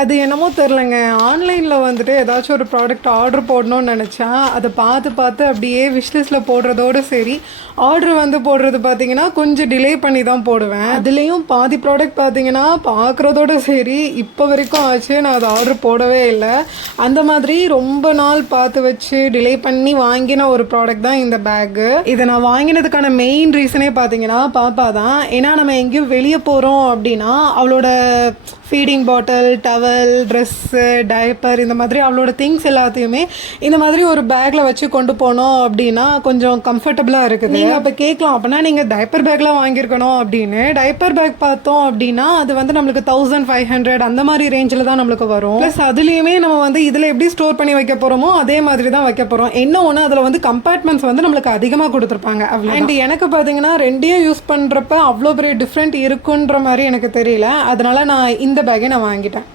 அது என்னமோ தெரிலங்க. ஆன்லைன்ல வந்துட்டு ஏதாச்சும் ஒரு ப்ராடக்ட் ஆர்டர் போடணும்னு நெனச்சா, அத பார்த்து பார்த்து அப்படியே விஷ் லிஸ்ட்ல போடுறதோட சரி, ஆர்டர் வந்து போடுறது பார்த்தீங்கன்னா, கொஞ்சம் டிலே பண்ணி தான் போடுவேன். அதுலயும் பாதி ப்ராடக்ட் பார்த்தீங்கன்னா, பார்க்குறதோட சரி, இப்போ வரைக்கும் ஆச்சு நான் அத ஆர்டர் போடவே இல்ல. அந்த மாதிரி ரொம்ப நாள் பார்த்து வச்சு டிலே பண்ணி வாங்கின ஒரு ப்ராடக்ட் தான் இந்த பேக்கு. இத நான் வாங்கினதுக்கான மெயின் ரீசனே பார்த்தீங்கன்னா, பாப்பா தான். ஏன்னா நம்ம எங்கேயும் வெளிய போறோம் அப்படின்னா, அவளோட feeding bottle, towel, dress, diaper இந்த மாதிரி அவளோட திங்ஸ் எல்லாத்தையுமே இந்த மாதிரி ஒரு பேக்கில் வச்சு கொண்டு போனோம் அப்படின்னா கொஞ்சம் கம்ஃபர்டபுளாக இருக்குது. நீங்கள் அப்போ கேட்கலாம், அப்படின்னா நீங்கள் டைப்பர் பேக்லாம் வாங்கியிருக்கணும் அப்படின்னு. டைப்பர் பேக் பார்த்தோம் அப்படின்னா அது வந்து நம்மளுக்கு 1500 அந்த மாதிரி ரேஞ்சில் தான் நம்மளுக்கு வரும். ப்ளஸ் அதுலேயுமே நம்ம வந்து இதில் எப்படி ஸ்டோர் பண்ணி வைக்க போகிறோமோ அதே மாதிரி தான் வைக்க போகிறோம். என்ன ஒன்று அதில் வந்து கம்பார்ட்மெண்ட்ஸ் வந்து நம்மளுக்கு அதிகமாக கொடுத்துருப்பாங்க. அண்ட் எனக்கு பார்த்தீங்கன்னா ரெண்டையும் யூஸ் பண்ணுறப்ப அவ்வளோ பெரிய டிஃப்ரெண்ட் இருக்குன்ற மாதிரி எனக்கு தெரியல. அதனால நான் இந்த பேக்கை நான் வாங்கிட்டேன்.